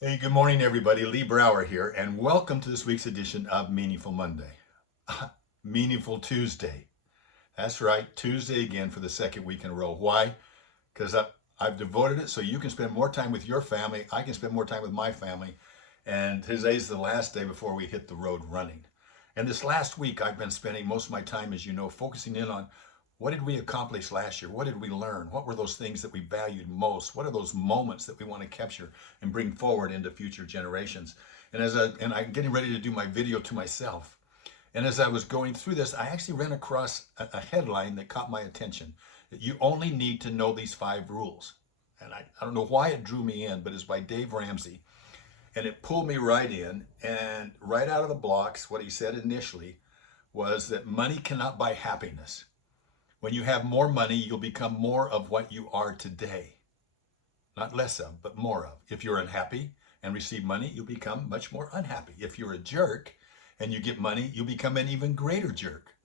Hey, good morning, everybody. Lee Brower here, and welcome to this week's edition of Meaningful Monday. Meaningful Tuesday. That's right, Tuesday again for the second week in a row. Why? Because I've devoted it so you can spend more time with your family. I can spend more time with my family. And today's the last day before we hit the road running. And this last week, I've been spending most of my time, as you know, focusing in on what did we accomplish last year? What did we learn? What were those things that we valued most? What are those moments that we want to capture and bring forward into future generations? And I'm getting ready to do my video to myself. And as I was going through this, I actually ran across a headline that caught my attention. You only need to know these 5 rules. And I don't know why it drew me in, but it's by Dave Ramsey. And it pulled me right in. And right out of the blocks, what he said initially was that money cannot buy happiness. When you have more money, you'll become more of what you are today. Not less of, but more of. If you're unhappy and receive money, you'll become much more unhappy. If you're a jerk and you get money, you'll become an even greater jerk.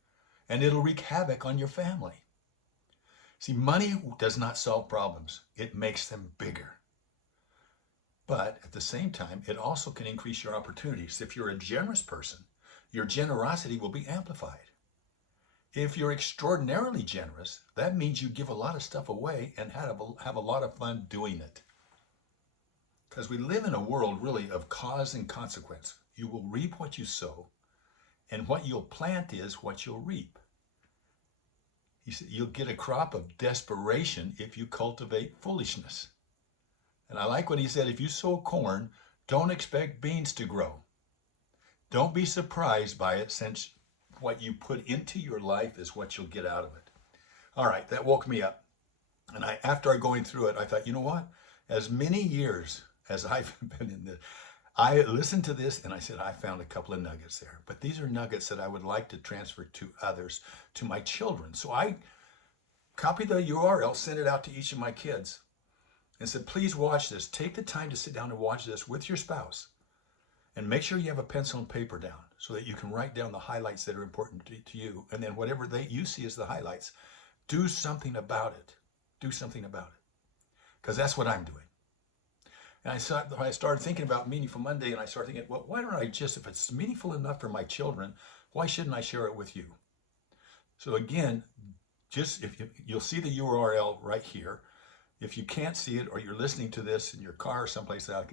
And it'll wreak havoc on your family. See, money does not solve problems. It makes them bigger. But at the same time, it also can increase your opportunities. If you're a generous person, your generosity will be amplified. If you're extraordinarily generous, that means you give a lot of stuff away and have a lot of fun doing it. Because we live in a world really of cause and consequence. You will reap what you sow, and what you'll plant is what you'll reap. He said you'll get a crop of desperation if you cultivate foolishness. And I like what he said, if you sow corn, don't expect beans to grow. Don't be surprised by it, since what you put into your life is what you'll get out of it. All right, that woke me up. And after going through it, I thought, you know what? As many years as I've been in this, I listened to this and I said, I found a couple of nuggets there. But these are nuggets that I would like to transfer to others, to my children. So I copied the URL, sent it out to each of my kids, and said, please watch this. Take the time to sit down and watch this with your spouse. And make sure you have a pencil and paper down so that you can write down the highlights that are important to you. And then whatever you see as the highlights, do something about it. Do something about it. Because that's what I'm doing. And I started thinking about Meaningful Monday, and I started thinking, well, why don't I just, if it's meaningful enough for my children, why shouldn't I share it with you? So again, just if you'll see the URL right here. If you can't see it, or you're listening to this in your car or someplace else,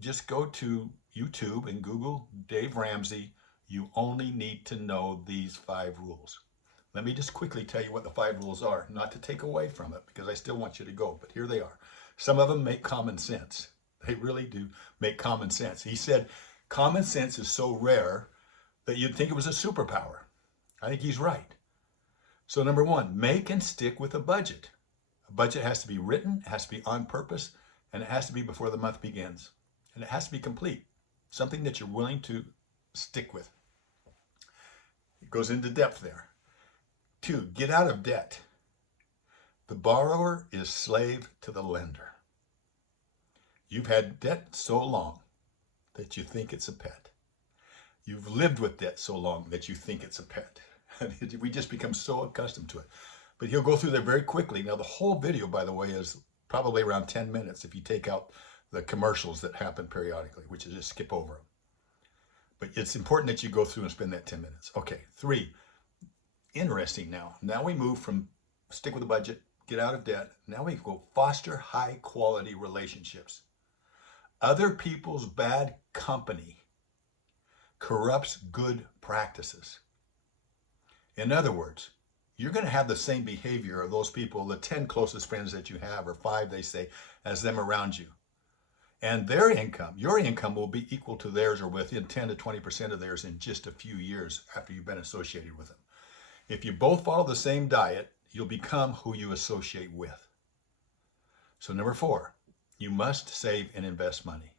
just go to YouTube and Google Dave Ramsey. You only need to know these 5 rules. Let me just quickly tell you what the 5 rules are, not to take away from it, because I still want you to go, but here they are. Some of them make common sense. They really do make common sense. He said common sense is so rare that you'd think it was a superpower. I think he's right. So number 1, make and stick with a budget. A budget has to be written, it has to be on purpose, and it has to be before the month begins. And it has to be complete, something that you're willing to stick with. It goes into depth there. 2, get out of debt. The borrower is slave to the lender. You've had debt so long that you think it's a pet. You've lived with debt so long that you think it's a pet. We just become so accustomed to it. But he'll go through there very quickly. Now, the whole video, by the way, is probably around 10 minutes if you take out the commercials that happen periodically, which is just skip over them. But it's important that you go through and spend that 10 minutes. Okay, 3, interesting now. Now we move from stick with the budget, get out of debt. Now we go foster high quality relationships. Other people's bad company corrupts good practices. In other words, you're going to have the same behavior of those people, the 10 closest friends that you have, or 5, they say, as them around you. And their income, your income, will be equal to theirs, or within 10 to 20% of theirs in just a few years after you've been associated with them. If you both follow the same diet, you'll become who you associate with. So number 4, you must save and invest money.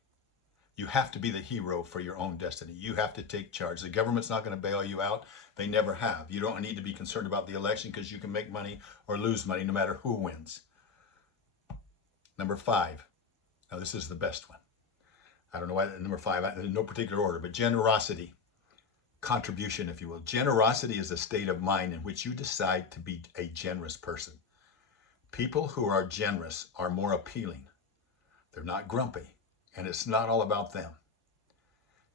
You have to be the hero for your own destiny. You have to take charge. The government's not going to bail you out. They never have. You don't need to be concerned about the election, because you can make money or lose money no matter who wins. Number 5. Now this is the best one. I don't know why number 5, in no particular order, but generosity. Contribution, if you will. Generosity is a state of mind in which you decide to be a generous person. People who are generous are more appealing. They're not grumpy, and it's not all about them.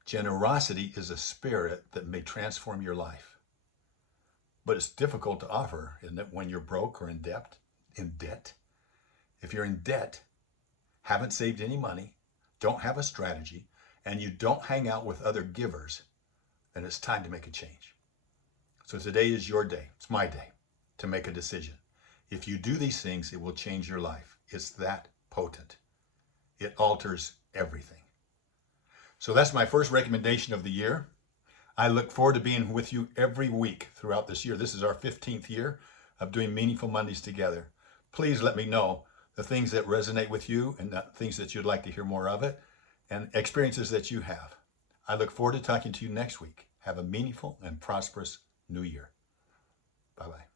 Generosity is a spirit that may transform your life, but it's difficult to offer, isn't it, when you're broke or in debt? If you're in debt, haven't saved any money, don't have a strategy, and you don't hang out with other givers, then it's time to make a change. So today is your day. It's my day to make a decision. If you do these things, it will change your life. It's that potent. It alters everything. So that's my first recommendation of the year. I look forward to being with you every week throughout this year. This is our 15th year of doing Meaningful Mondays together. Please let me know the things that resonate with you and the things that you'd like to hear more of it and experiences that you have. I look forward to talking to you next week. Have a meaningful and prosperous new year. Bye-bye.